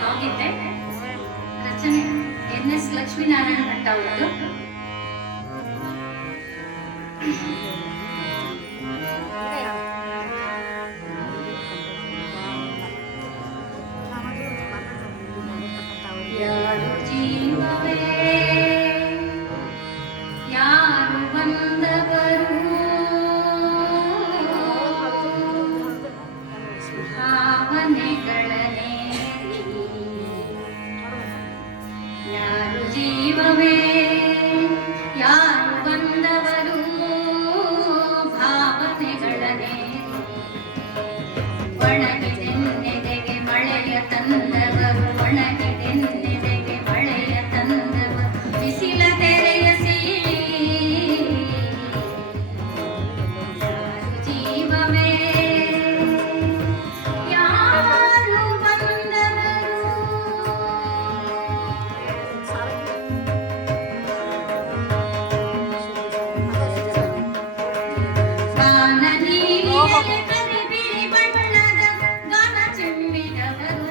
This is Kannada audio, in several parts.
ಹಾಗಿದ್ದೆ ರಚನೆ NS ಲಕ್ಷ್ಮೀನಾರಾಯಣ ಭಟ್ ಅವರದ್ದು. ಯಾರು ಜೀವವೇ ಯಾರು ಬಂದವರು ಭಾವನೆಗಳನೆ ಯಾರು ಜೀವವೇ ಯಾರು ಬಂದವರು ಭಾವನೆಗಳನೆ ಒಣಗಿದೆನ್ನೆದೆಗೆ ಮಳೆಯ ತಂದವರು ಒಣಗಿದೆನ್ನೆದೆಗೆ ಮಳೆಯ ತಂದವರು ಬಿಸಿಲ ತೆರೆಯ ಸೀಳಿ ಯಾರು ಜೀವವೇ ಯಾರು ಬಂದವರು ಗಾನ ನೀರಿಯಲ್ಲಿ ಕರಿಬಿಳಿ ಬಣ್ಣದ ಗಾನ ಚೆಮ್ಮಿದವರು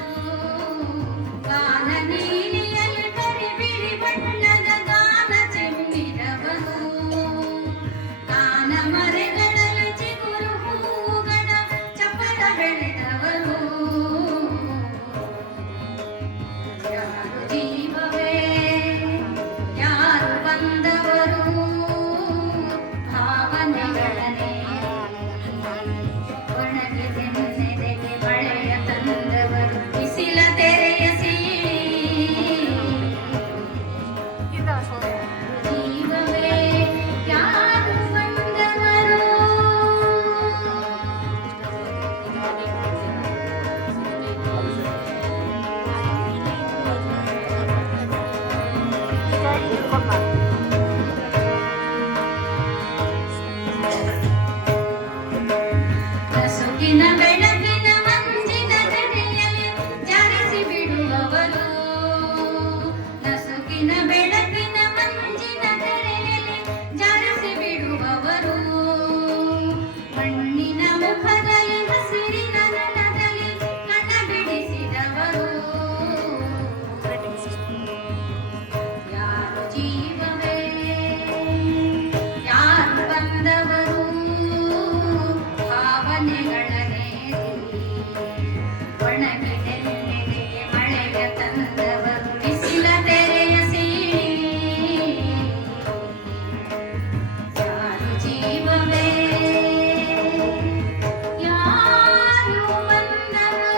ಗಾನ ನೀರಿಯಲ್ಲಿ ಕರಿಬಿಳಿ ಬಣ್ಣದ ಗಾನ ಚೆಮ್ಮಿದವರು ಗಾನ ಮರೆಗಳಲ್ಲಿ ಚಿಗುರು ಹೂಗಳ ಚಪಲ ಬೆಳೆದವರು ಯಾರು ಜೀವವೇ ಯಾರು ಬಂದವರು ಭಾವನೆಗಳನೆ ಒಣಗಿದೆನ್ನೆದೆಗೆ ಮಳೆಯ ತಂದವರು ಬಿಸಿಲ ತೆರೆಯ ಸೀಳಿ ಜೀವವೇ ಯಾರು ಬಂದವರು ನಸುಕಿನ ಬೆಳಕಿನ ಮಂಜಿನ ತೆರೆಯಲ್ಲಿ ಜಾರಿಸಿ ಬಿಡುವವರು ನಸುಕಿನ ಬೆಳಕಿನ ಮಂಜಿನ ತೆರೆಯಲ್ಲಿ ಜಾರಿಸಿ ಬಿಡುವವರು ಮಣ್ಣಿನ ಮುಖದಲ್ಲಿ ಹಸಿರಿನ ನೆಲದಲ್ಲಿ ಕಣ್ಣ ಬಿಡಿಸಿದವರು ಯಾರು ಜೀವವೇ ಯಾರು ಬಂದವರು ಭಾವನೆಗಳನೆ ಒಣಗಿದೆನ್ನೆದೆಗೆ ಮಳೆಯ ತಂದವರು ಬಿಸಿಲ ತೆರೆಯ ಸೀಳಿ ಯಾರು ಜೀವವೇ ಯಾರು ಬಂದವರು